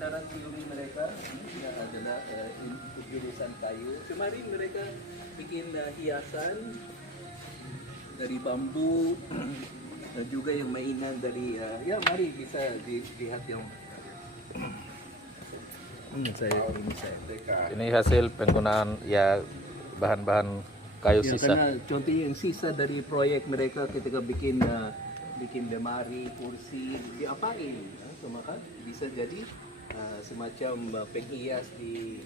antara teori mereka adalah jurusan kayu. Kemarin mereka bikin hiasan dari bambu dan juga yang mainan dari ya mari bisa dilihat yang Ini hasil penggunaan ya bahan-bahan kayu ya, sisa. karena contohnya yang sisa dari proyek mereka ketika bikin lemari, kursi, diapain? So, maka bisa jadi semacam penghias di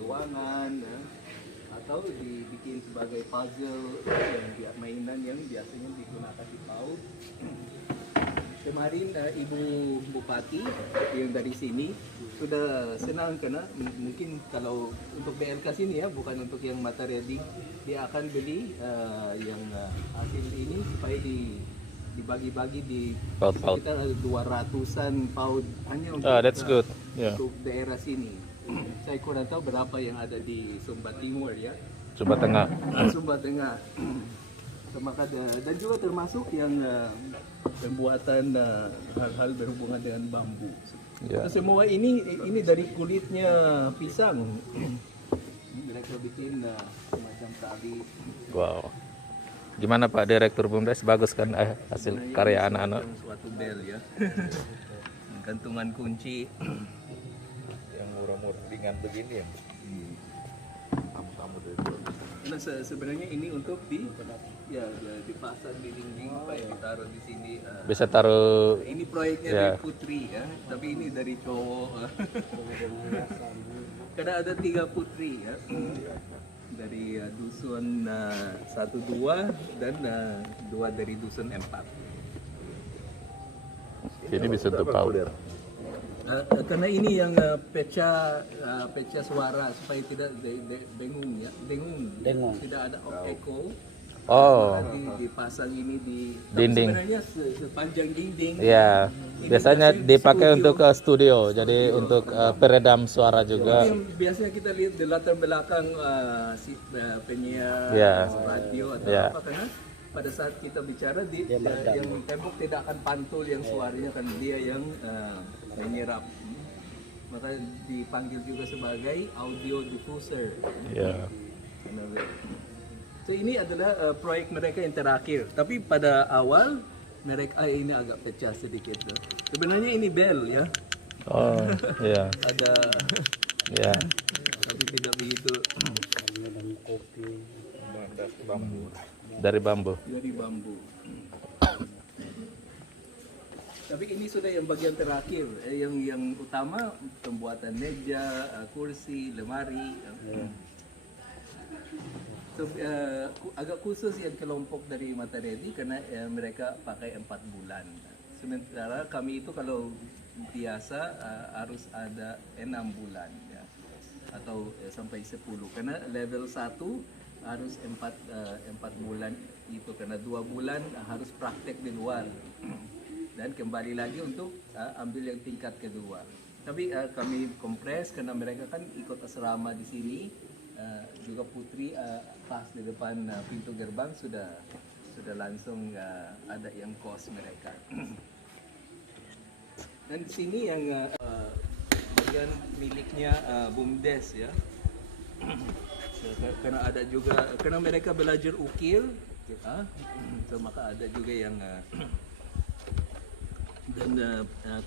ruangan, atau dibikin sebagai puzzle yang mainan yang biasanya digunakan di PAUD. Kemarin Ibu Bupati yang dari sini sudah senang karena mungkin kalau untuk BLK sini ya, bukan untuk yang mata ready, dia akan beli yang hasil ini supaya dibagi-bagi di Paut-paut. sekitar 200-an PAUD hanya untuk, That's good. Yeah. untuk daerah sini. Saya kurang tahu berapa yang ada di Sumba Timur ya. Sumba Tengah. Sumba Tengah. Maka dan juga termasuk yang pembuatan hal-hal berhubungan dengan bambu. Ya. Semua ini dari kulitnya pisang. Mereka bikin semacam tali. Wow. Gimana Pak Direktur BUMDes? Bagus kan hasil karya anak-anak? Suatu bel ya. Gantungan kunci. Yang murah-murah ringan begini ya. Tamu-tamu dari Nah, sebenarnya ini untuk dipasang di dinding supaya ditaruh di sini. bisa taruh Ini proyeknya ya. dari putri ya, tapi ini dari cowok. Karena ada 3 putri ya, dari dusun 1-2 dan 2 dari dusun 4. ini bisa untuk paut. Karena ini yang pecah suara supaya tidak dengung ya, dengung. Tidak ada echo. Oh, Dipasang ini di dinding. Sebenarnya sepanjang dinding. Ya, Ini biasanya dipakai studio. untuk studio, jadi untuk peredam suara juga. Yang biasanya kita lihat di latar belakang penyiar Ya. radio atau Ya. apa, karena pada saat kita bicara yang tembok tidak akan pantul yang suaranya, kan dia yang menyerap. Maka dipanggil juga sebagai audio diffuser. Ya. So ini adalah proyek mereka yang terakhir. Tapi pada awal mereka ini agak pecah sedikit. Sebenarnya ini bel ya. Oh, ya, Ada ya. tapi tidak begitu Dari bambu. dari bambu. Tapi ini sudah yang bagian terakhir. Yang utama pembuatan meja, kursi, lemari. So, agak khusus yang kelompok dari Mataredi karena mereka pakai 4 bulan. Sementara kami itu kalau biasa harus ada 6 bulan ya, atau sampai 10. Karena level 1 harus 4 bulan itu, karena 2 bulan harus praktek di luar dan kembali lagi untuk ambil yang tingkat kedua. Tapi kami kompres karena mereka kan ikut asrama di sini. Juga putri pas di depan pintu gerbang sudah langsung ada yang kos mereka. Dan di sini yang bagian miliknya BUMDes ya. Karena ada juga, karena mereka belajar ukir, so maka ada juga yang dan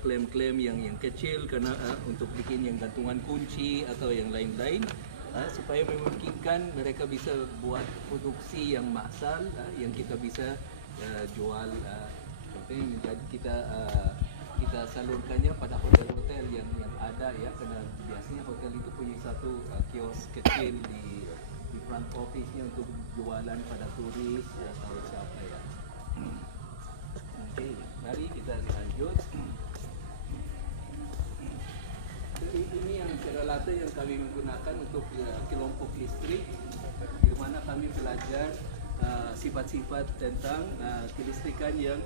klaim-klaim yang kecil karena untuk bikin yang gantungan kunci atau yang lain-lain. Supaya memungkinkan mereka bisa buat produksi yang massal yang kita bisa jual. Jadi kita salurkannya pada hotel-hotel yang ada ya, karena biasanya hotel itu punya satu kios kecil di front office-nya untuk jualan pada turis atau siapa ya. Oke, mari kita lanjut. Ini yang seralata yang kami menggunakan untuk kelompok listrik, di mana kami belajar sifat-sifat tentang kelistrikan yang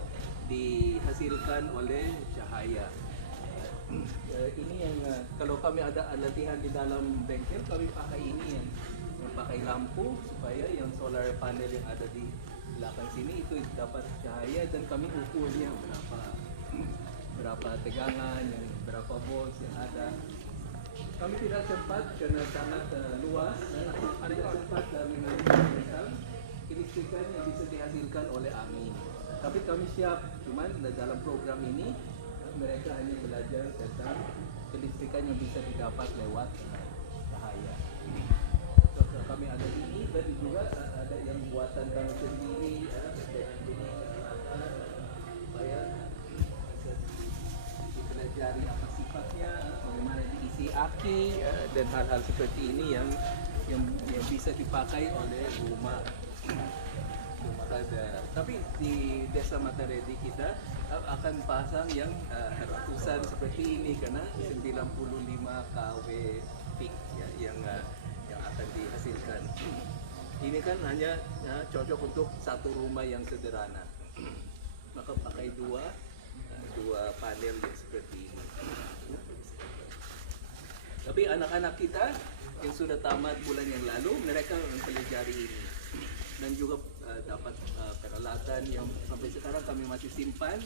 dihasilkan oleh cahaya. Ini yang kalau kami ada latihan di dalam bengkel, kami pakai ini yang pakai lampu supaya yang solar panel yang ada di belakang sini itu dapat cahaya, dan kami ukurnya berapa berapa tegangan, yang berapa volts yang ada. Kami tidak sempat karena sangat luas, tidak sempat mengambil kelistrikan yang bisa dihasilkan oleh angin. Tapi kami siap, cuman dalam program ini mereka hanya belajar tentang kelistrikan yang bisa didapat lewat cahaya. So, kami ada ini dan juga ada yang buatan kami sendiri supaya bisa dipelajari apa sifatnya, bagaimana diisi aki dan hal-hal seperti ini yang bisa dipakai oleh rumah ada. Tapi di Desa Mataredi kita akan pasang yang ratusan seperti ini karena 95 kW peak ya, yang akan dihasilkan. Ini kan hanya cocok untuk satu rumah yang sederhana. Maka pakai dua panel yang seperti ini. Tapi anak-anak kita yang sudah tamat bulan yang lalu, mereka mempelajari ini dan juga dapat peralatan yang sampai sekarang kami masih simpan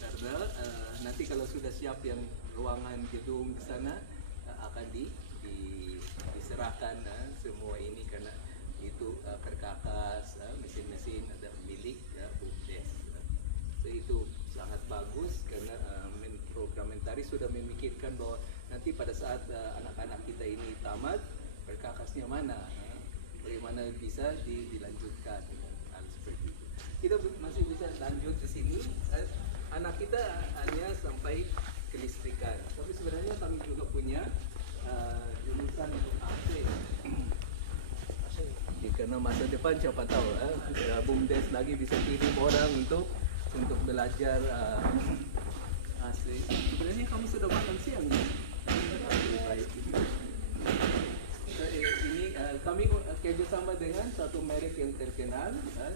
karena nanti kalau sudah siap yang ruangan gedung di sana akan diserahkan semua ini karena itu perkakas, mesin-mesin ada milik BUMDes. So, itu sangat bagus karena program Mentari sudah memikirkan bahwa nanti pada saat anak-anak kita ini tamat, perkakasnya mana, bagaimana bisa dilanjutkan hal seperti itu. Kita masih bisa lanjut ke sini. Anak kita hanya sampai kelistrikan, tapi sebenarnya kami juga punya jurusan untuk AC. Karena masa depan siapa tahu, BUMDes lagi bisa kirim orang untuk belajar AC. Sebenarnya kamu sudah makan siang ya? Ini kami kerjasama dengan satu merek yang terkenal,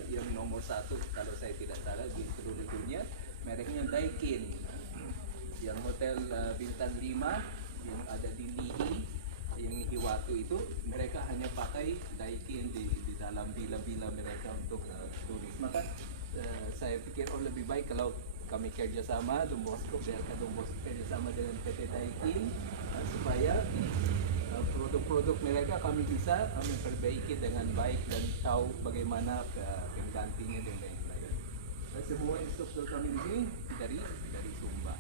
yang nomor 1 kalau saya tidak salah di seluruh dunia, mereknya Daikin. Yang hotel bintang 5 yang ada di Lihi, yang Hiwatu itu, mereka hanya pakai Daikin di dalam bila-bila mereka untuk turis. Maka saya pikir lebih baik kalau kami kerjasama, Don Bosco, biarkan Don Bosco kerjasama dengan PT Daikin supaya produk-produk mereka kami bisa memperbaiki dengan baik dan tahu bagaimana penggantinya dan lain-lain. Semua instruktur kami di sini dari Sumba.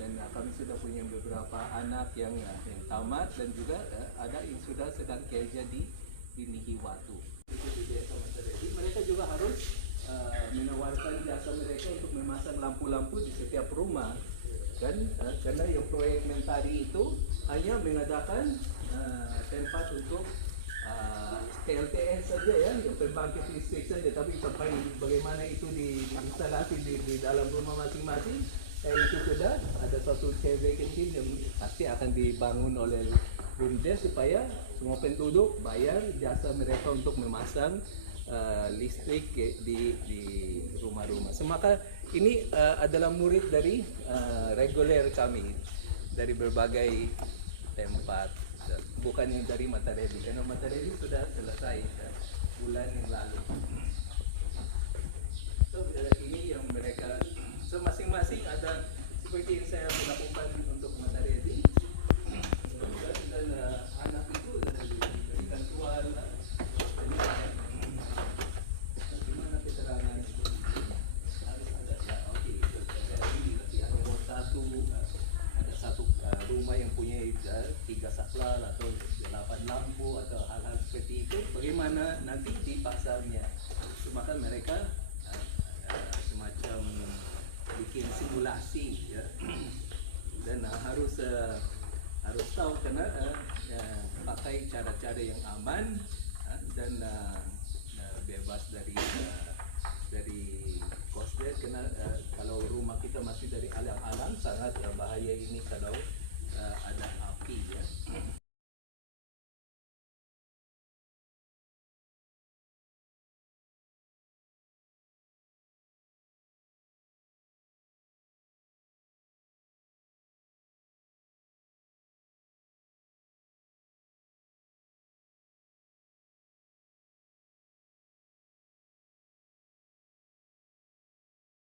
Dan kami sudah punya beberapa anak yang tamat dan juga ada yang sudah sedang kerja di Nihiwatu. Mereka juga harus menawarkan jasa mereka untuk memasang lampu-lampu di setiap rumah. Kan karena yang proyek Mentari itu hanya mengadakan tempat untuk PLTS saja ya, yang pembangkit listrik saja, tapi sampai bagaimana itu diinstalasi di dalam rumah masing-masing, itu sudah ada satu cewek kecil yang pasti akan dibangun oleh BUMDes supaya semua penduduk bayar jasa mereka untuk memasang listrik di rumah-rumah. Maka ini adalah murid dari reguler kami dari berbagai tempat, bukan yang dari Mataredi. Karena Mataredi sudah selesai bulan yang lalu. So, ini yang mereka, so masing-masing ada seperti yang saya lakukan untuk Mataredi. Dan anak itu diberikan tuan. Gimana keterangan itu? Harus ada ya, oke. Jadi nomor 1 ada satu rumah yang punya 3 saklar atau 8 lampu atau hal-hal seperti itu. Bagaimana nanti dipasangnya? Maka mereka semacam bikin simulasi ya. Dan harus tahu karena pakai cara-cara yang aman dan bebas dari korslet. Karena kalau rumah kita masih dari alang-alang sangat bahaya ini kalau ada api ya.